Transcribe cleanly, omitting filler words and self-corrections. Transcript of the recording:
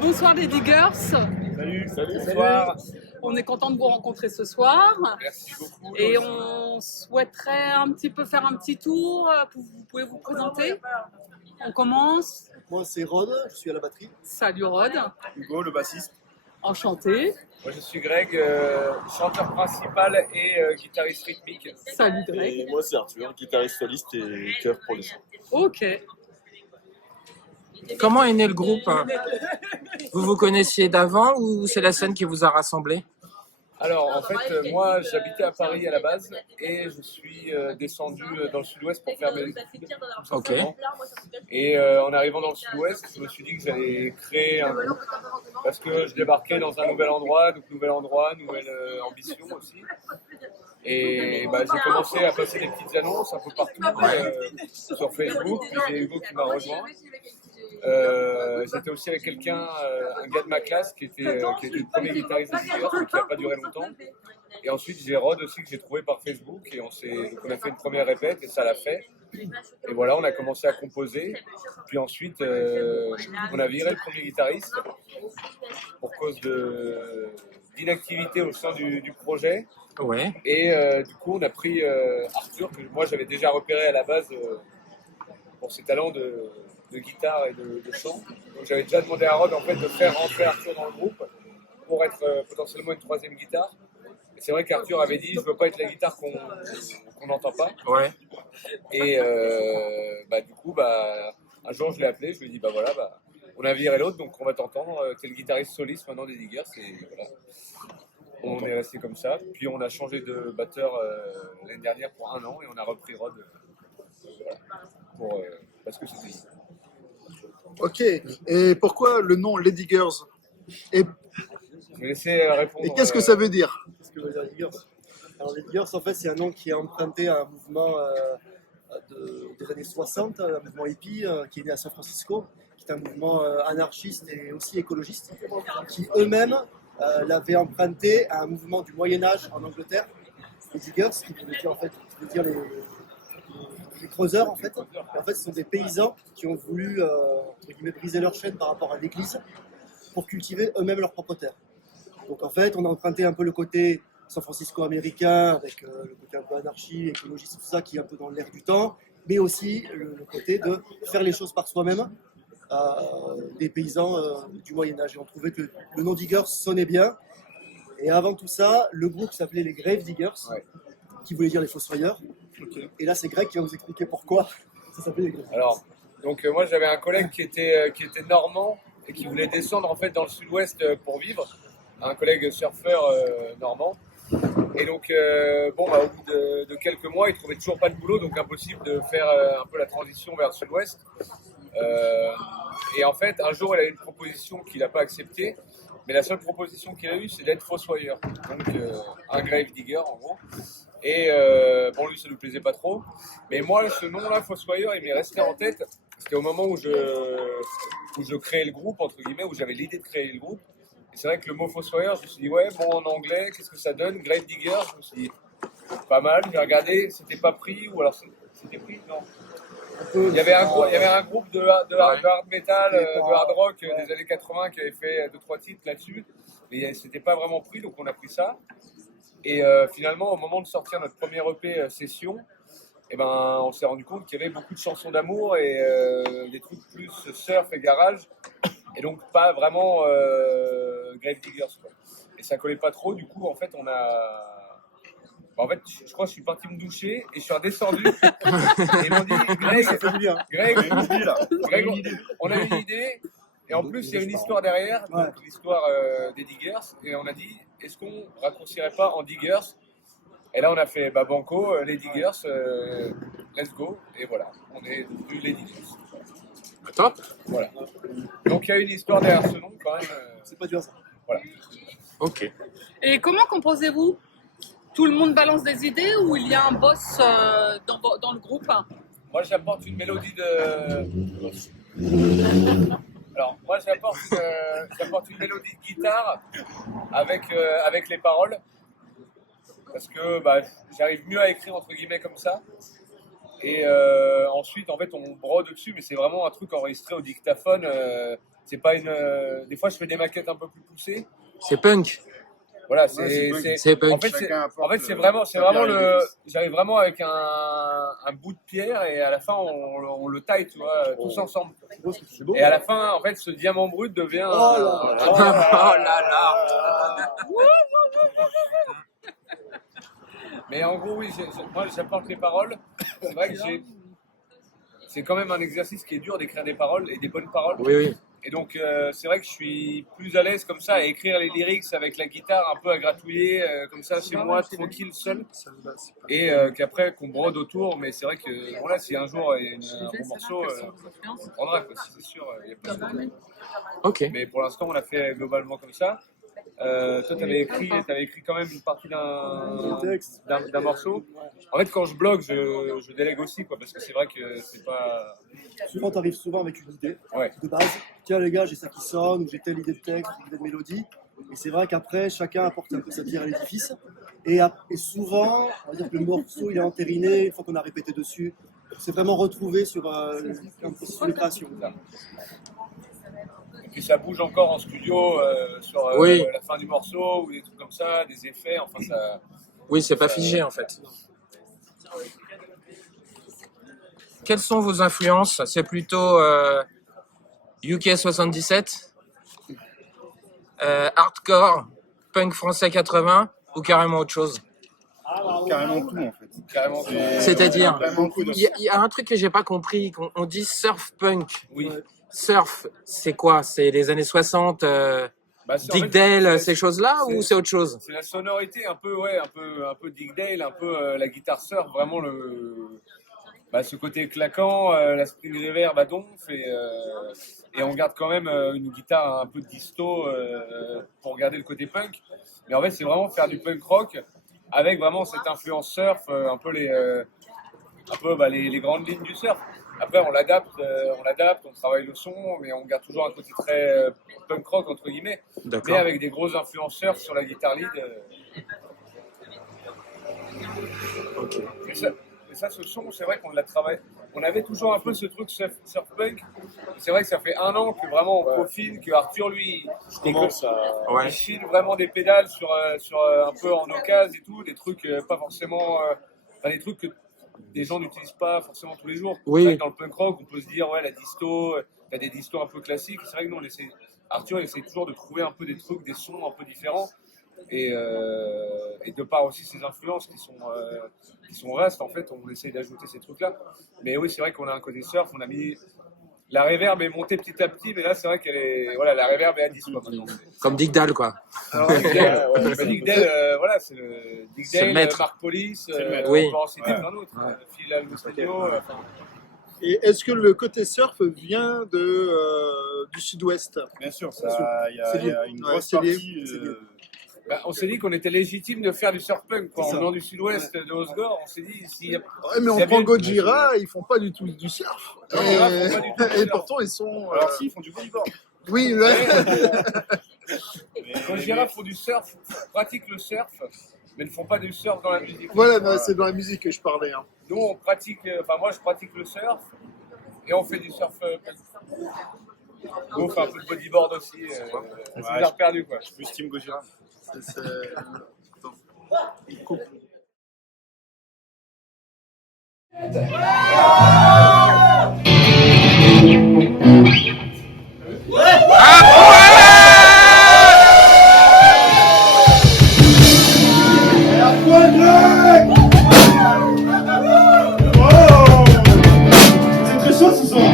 Bonsoir les Diggers. Salut, bonsoir. On est content de vous rencontrer ce soir. Merci beaucoup. Et on souhaiterait un petit peu faire un petit tour. Vous pouvez vous présenter? On commence. Moi, c'est Rod, je suis à la batterie. Salut Rod. Hugo, le bassiste. Enchanté. Moi, je suis Greg, chanteur principal et guitariste rythmique. Salut Greg. Et moi, c'est Arthur, guitariste soliste et chœur pour les chants. Ok. Comment est né le groupe? Vous vous connaissiez d'avant ou c'est la scène qui vous a rassemblés? Alors, en fait, moi, j'habitais à Paris à la base et je suis descendu dans le sud-ouest pour faire mes études. Ok. Et en arrivant dans le sud-ouest, je me suis dit que j'allais créer un groupe parce que je débarquais dans un nouvel endroit, nouvelle ambition aussi. Et j'ai commencé à passer des petites annonces un peu partout sur Facebook. Puis j'ai Hugo qui m'a rejoint. J'étais aussi avec quelqu'un, un gars de ma classe qui était le premier guitariste des Diggers, mais qui n'a pas duré longtemps. Et ensuite j'ai Rod aussi que j'ai trouvé par Facebook et on a fait une première répète et ça l'a fait. Et voilà, on a commencé à composer. Puis ensuite on a viré le premier guitariste pour cause d'inactivité au sein du projet. Ouais. Et du coup on a pris Arthur, que moi j'avais déjà repéré à la base pour ses talents de guitare et de chant. Donc j'avais déjà demandé à Rod en fait de faire rentrer Arthur dans le groupe pour être potentiellement une troisième guitare. Et c'est vrai qu'Arthur avait dit je veux pas être la guitare qu'on n'entend pas. Ouais. Et du coup un jour je l'ai appelé, je lui ai dit on a viré l'autre donc on va t'entendre, t'es le guitariste soliste maintenant des Diggers et voilà. On est resté comme ça, puis on a changé de batteur l'année dernière pour 1 an et on a repris Rod parce que c'était. Ok, et pourquoi le nom Les Diggers? Et, Je vais laisser répondre. et qu'est-ce que ça veut dire? Qu'est-ce que veut dire Diggers? Alors les Diggers, en fait, c'est un nom qui est emprunté à un mouvement des années 60, un mouvement hippie qui est né à San Francisco, qui est un mouvement anarchiste et aussi écologiste, qui eux-mêmes l'avaient emprunté à un mouvement du Moyen-Âge en Angleterre, les Diggers, qui veut dire les creuseurs en fait. Et en fait, ce sont des paysans qui ont voulu entre guillemets, briser leur chaîne par rapport à l'église pour cultiver eux-mêmes leur propre terre. Donc en fait, on a emprunté un peu le côté San Francisco américain, avec le côté un peu anarchie, écologiste, tout ça, qui est un peu dans l'air du temps, mais aussi le côté de faire les choses par soi-même, des paysans du Moyen-Âge. Et on trouvait que le nom Diggers sonnait bien. Et avant tout ça, le groupe s'appelait les Grave Diggers, qui voulait dire les fossoyeurs. Okay. Et là, c'est Greg qui va vous expliquer pourquoi ça s'appelait les Grave Diggers. Alors, moi j'avais un collègue qui était normand et qui voulait descendre en fait dans le sud-ouest pour vivre, un collègue surfeur normand. Et donc, au bout de quelques mois, il trouvait toujours pas de boulot, donc impossible de faire un peu la transition vers le sud-ouest. Et en fait, un jour, il a eu une proposition qu'il n'a pas acceptée, mais la seule proposition qu'il a eue, c'est d'être fossoyeur, donc un grave digger en gros. Et lui, ça ne lui plaisait pas trop. Mais moi, ce nom-là, fossoyeur, il m'est resté en tête. C'était au moment où je créais le groupe, entre guillemets, où j'avais l'idée de créer le groupe. Et c'est vrai que le mot fossoyeur, je me suis dit, en anglais, qu'est-ce que ça donne? Grave digger, je me suis dit, pas mal. J'ai regardé, c'était pas pris, ou alors c'était pris, non. Il y avait un groupe de hard metal, de hard rock des années 80 qui avait fait 2-3 titres là-dessus. Mais c'était pas vraiment pris, donc on a pris ça. Et finalement, au moment de sortir notre premier EP Session, on s'est rendu compte qu'il y avait beaucoup de chansons d'amour et des trucs plus surf et garage. Et donc pas vraiment Grave Diggers, quoi. Et ça collait pas trop, du coup en fait je crois que je suis parti me doucher et je suis redescendu et ils m'ont dit Greg, on a une idée et en plus il y a une histoire derrière, donc l'histoire des Diggers, et on a dit est-ce qu'on raccourcirait pas en Diggers? Et là on a fait banco, les Diggers, let's go, et voilà, on est devenus les Diggers. Top. Voilà. Donc il y a une histoire derrière ce nom quand même. C'est pas dur ça. Voilà. Ok. Et comment composez-vous? Tout le monde balance des idées ou il y a un boss dans le groupe? Moi j'apporte une mélodie Alors moi j'apporte une mélodie de guitare avec les paroles. Parce que j'arrive mieux à écrire entre guillemets comme ça. Et ensuite, en fait, on brode dessus, mais c'est vraiment un truc enregistré au dictaphone. C'est pas une. Des fois, je fais des maquettes un peu plus poussées. C'est punk. Voilà, C'est punk. En fait, c'est vraiment le. J'arrive vraiment avec un bout de pierre et à la fin, on le taille, tu vois, tous ensemble. C'est beau. Et à la fin, en fait, ce diamant brut devient. Oh là Oh là là. Mais en gros, oui, moi, j'apporte les paroles. C'est vrai que c'est quand même un exercice qui est dur d'écrire des paroles et des bonnes paroles. Oui, oui. Et donc, c'est vrai que je suis plus à l'aise comme ça à écrire les lyrics avec la guitare un peu à gratouiller, comme ça, chez moi, tranquille, seul. Et qu'après, qu'on brode autour. Mais c'est vrai que, voilà, si un jour il y a un bon morceau, on le prendra, quoi, c'est sûr. Il y a pas de souci. Ok. Mais pour l'instant, on l'a fait globalement comme ça. Toi, t'avais écrit quand même une partie d'un morceau. En fait, quand je blogue, je délègue aussi, quoi, parce que c'est vrai que c'est pas. Souvent, tu arrives souvent avec une idée Ouais. de base. Tiens, les gars, j'ai ça qui sonne, ou j'ai telle idée de texte, telle idée de mélodie. Et c'est vrai qu'après, chacun apporte un peu sa pierre à l'édifice. Et souvent, on va dire que le morceau, il est entériné, une fois qu'on a répété dessus. C'est vraiment retrouvé sur un processus de création. Et puis ça bouge encore en studio sur Oui. la fin du morceau ou des trucs comme ça, des effets, enfin ça. Oui, c'est pas figé en fait. Quelles sont vos influences? C'est plutôt UK 77, hardcore, punk français 80 ou carrément autre chose? Carrément tout en fait. Carrément. C'est-à-dire, Vraiment tout. il y a un truc que j'ai pas compris. On dit surf punk. Oui. Surf, c'est quoi? C'est les années 60, Bah, c'est- en Dick fait, Dale, c'est- ces choses-là, c'est- ou c'est autre chose? C'est la sonorité un peu, ouais, un peu Dick Dale, un peu la guitare surf, vraiment ce côté claquant, la spring reverb à donf et on garde quand même une guitare un peu disto pour garder le côté punk. Mais en fait, c'est vraiment faire du punk rock avec vraiment cette influence surf, un peu les grandes lignes du surf. Après, on l'adapte, on travaille le son, mais on garde toujours un côté très punk rock entre guillemets, mais D'accord. avec des gros influenceurs sur la guitare lead. Ok. Et ça, ce son, c'est vrai qu'on l'a travaillé. On avait toujours un peu ce truc surf punk. C'est vrai que ça fait 1 an que vraiment on profile, que Arthur, lui, Commence à. Ouais. il chine vraiment des pédales sur un peu en occasion et tout, des trucs pas forcément. Des trucs que des gens n'utilisent pas forcément tous les jours. Oui. C'est vrai que dans le punk rock, on peut se dire, ouais, la disto, t'as des distos un peu classiques. C'est vrai que nous, Arthur, il essaie toujours de trouver un peu des trucs, des sons un peu différents. Et de par aussi ses influences qui sont vastes, en fait, on essaie d'ajouter ces trucs-là. Mais oui, c'est vrai qu'on a un côté surf, on a mis. La reverb est montée petit à petit, mais là, c'est vrai qu'elle est. Voilà, la reverb est à 10 quoi, maintenant. Comme Dick Dale, quoi. Alors, Dick Dale, Dick Dale, voilà, c'est le Dick C'est le Dale, maître. Marc Police, Oui. on peut en citer plein d'autres. Phil Almostadio, Et est-ce que le côté surf vient du sud-ouest? Bien sûr, Bien sûr. il y a une Ouais, grosse c'est lié. partie. C'est lié. on s'est dit qu'on était légitime de faire du surf punk, quoi. C'est En ça. venant du sud-ouest de Osgore, on s'est dit, s'il y a. Ouais, mais on s'il y a prend bien- Gojira, ils font pas du tout du surf. Gojira font pas du tout du Et surf. pourtant, ils sont. Alors si, ils font du bodyboard. Oui, ouais. Quand Gérard font du surf, pratiquent le surf, mais ne font pas du surf dans la musique. Voilà, non, c'est dans la musique que je parlais. Hein. Nous, on pratique, moi je pratique le surf et on fait du surf punk. Nous, on fait un peu de bodyboard aussi. C'est bizarre perdu, quoi. Je suis plus Team Gojira. Attends. Coupe. C'est très chaud ce soir.